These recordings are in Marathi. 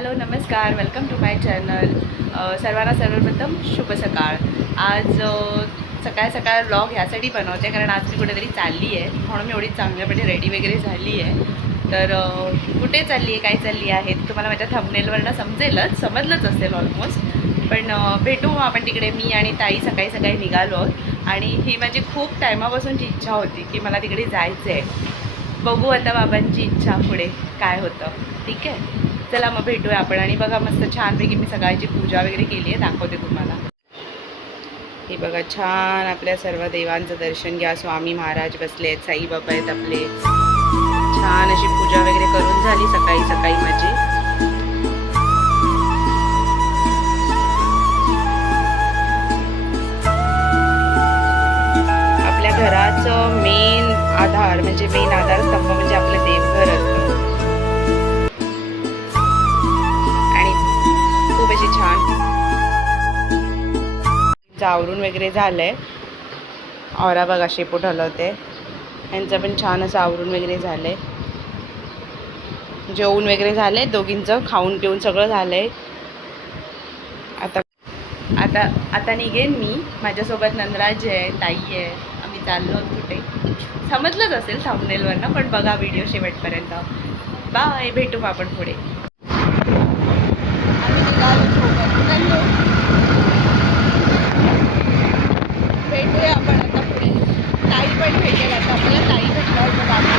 हॅलो नमस्कार, वेलकम टू माय चॅनल. सर्वांना सर्वप्रथम शुभ सकाळ. आज सकाळ सकाळ व्लॉग ह्यासाठी बनवते कारण आज मी कुठेतरी चालली आहे, म्हणून मी एवढी चांगल्यापणे रेडी वगैरे झाली आहे. तर कुठे चालली आहे, काय चालली आहे तुम्हाला माझ्या थंबनेलवरनं समजलंच असेल ऑलमोस्ट. पण भेटू आपण तिकडे. मी आणि ताई सकाळी सकाळी निघालो आहोत आणि ही माझी खूप टायमापासूनची इच्छा होती की मला तिकडे जायचं आहे. बघू आता बाबांची इच्छा पुढे काय होतं. ठीक आहे, चला मग भेटूया आपण. आणि बघा मस्त छानपैकी मी सकाळची पूजा वगैरे केली आहे, दाखवते तुम्हाला. हे बघा छान आपल्या सर्व देवांचं दर्शन घ्या. स्वामी महाराज बसले आहेत, साईबाबा आहेत आपले. छान अशी पूजा वगैरे करून झाली सकाळी सकाळी माझी. आपल्या घराचं मेन आधार म्हणजे मेन आधारस्तंभ म्हणजे आपलं देवघर असतं. खूप अशी छान आवरून वगैरे झालंय. औरा बघा शेपूट हलवते. यांचं पण छान असं आवरून वगैरे झालंय. जेवून वगैरे झालंय, दोघींचं खाऊन पिऊन सगळं झालंय. आता आता आता निघेन मी. माझ्यासोबत नंदराज आहे, ताई आहे. आम्ही चाललो कुठे समजलंच असेल थंबनेलवरनं, पण बघा व्हिडिओ शेवटपर्यंत. बाय, भेटू आपण पुढे. भेटूया आपण आता पुढे. ताई पण भेटेल आता आपल्याला. ताई भेटल्यावर मग आपण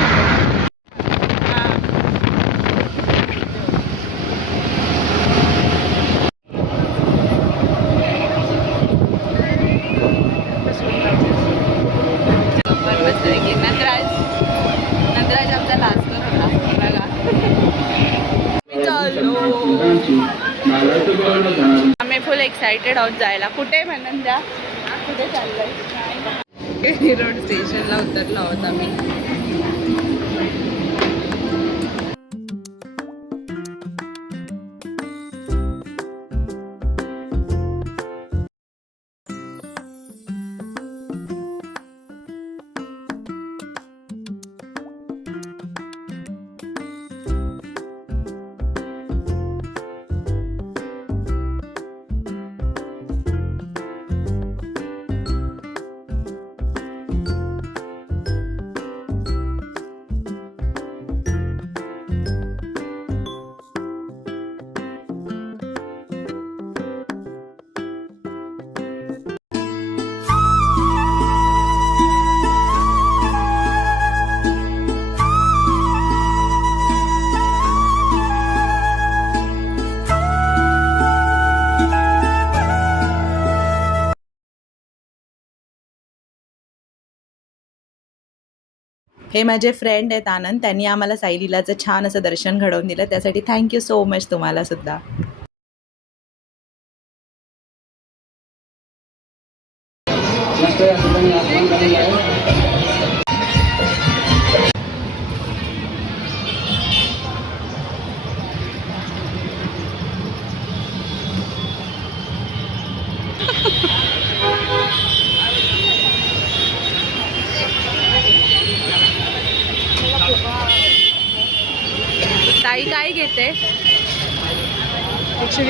नंदराज आमचा लाजतो थोडा बघा. आम्ही फुल एक्सायटेड आहोत जायला. कुठे म्हणून द्या, कुठे चाललंय? रोड स्टेशनला उतरलो आहोत आम्ही. हे माझे फ्रेंड आहेत आनंद. त्यांनी आम्हाला साईलीलाचं छान असं दर्शन घडवून दिलं, त्यासाठी थँक्यू सो मच तुम्हाला सुद्धा. ताई काय घेते?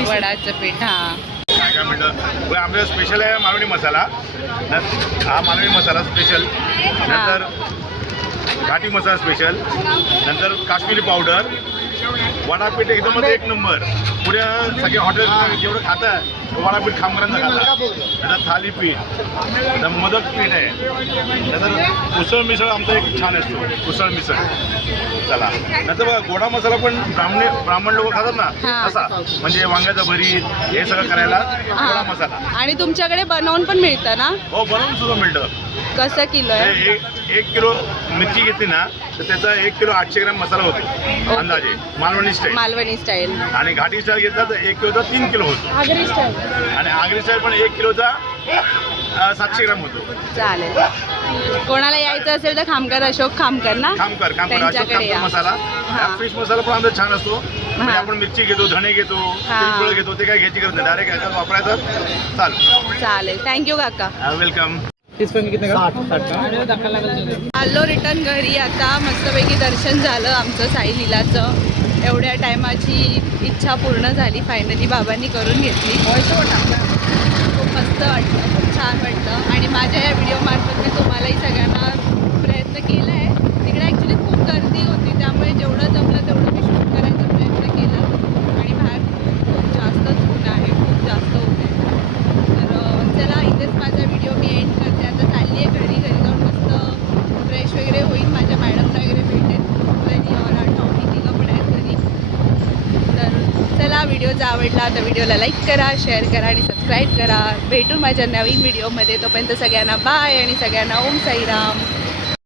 वडाचं पीठ. हां, काय म्हणतं आमचं स्पेशल आहे मालवणी मसाला. हा मालवणी मसाला स्पेशल. नंतर घाटी मसाला स्पेशल. नंतर काश्मीरी पावडर. वडापीठ एकदमच एक नंबर. पुढे सगळे हॉटेल जेवढं खातं वडापीठ खामकरांचं खातं. नंतर थालीपीठ, नंतर मोदक पीठ आहे. नंतर उसळ मिसळ आमचा एक छान असतो, उसळ मिसळ. चला, नंतर बघा गोडा मसाला पण ब्राह्मण लोक खातात ना, तसा म्हणजे वांग्याचं भरीत हे सगळं करायला गोडा मसाला. आणि तुमच्याकडे बनवून पण मिळतं ना? हो, बनवून सुद्धा मिळतं. कसं किलो आहे? 1 किलो मिरची घेतली ना तर त्याचा 1 किलो 800 ग्रॅम मसाला होतो अंदाजे, मालवणी स्टाईल. मालवणी स्टाईल. आणि घाटी स्टाईल घेतला तर 1 किलोचा 3 किलो होतो. आगरी स्टाईल. आणि आगरी स्टाईल पण 1 किलोचा 700 ग्रॅम होतो. चालेल. कोणाला यायचं असेल तर खामकर, अशोक खामकर ना, खामकर त्यांच्याकडे या. मसाला. फिश मसाला पण आमचा छान असतो. म्हणजे आपण मिरची घेतो, धणे घेतो, तिळगुळ घेतो, ते काय घ्यायची गरज नाही, डायरेक्ट ह्याच्यात वापरायचं. चालेल. थँक्यू काका. वेलकम. आलो रिटर्न घरी. आता मस्तपैकी दर्शन झालं आमचं साईलीलाचं. एवढ्या टायमाची इच्छा पूर्ण झाली, फायनली बाबांनी करून घेतली. खूप मस्त वाटलं, खूप छान वाटलं. आणि माझ्या या व्हिडिओमार्फत मी तुम्हालाही सगळ्यांना प्रयत्न केला आहे. तिकडे ॲक्च्युली खूप गर्दी होती, त्यामुळे जेवढं जमलं तेवढं मी शूट करायचा प्रयत्न केला. आणि बाहेर खूप जास्तच ऊन आहे, खूप जास्त ऊन आहे. तर चला, इथेच माझा व्हिडिओ मी एंड करते. आता चालली आहे घरी. घरी जाऊन मस्त फ्रेश वगैरे होईल, माझ्या मॅडमला वगैरे भेटेल. आणि और टॉमी तिघं पण आहेत घरी. तर चला, व्हिडिओ जर आवडला तर व्हिडिओला लाईक करा, शेअर करा आणि सबस्क्राईब करा. भेटू माझ्या नवीन व्हिडिओमध्ये. तोपर्यंत सगळ्यांना बाय आणि सगळ्यांना ओम साईराम.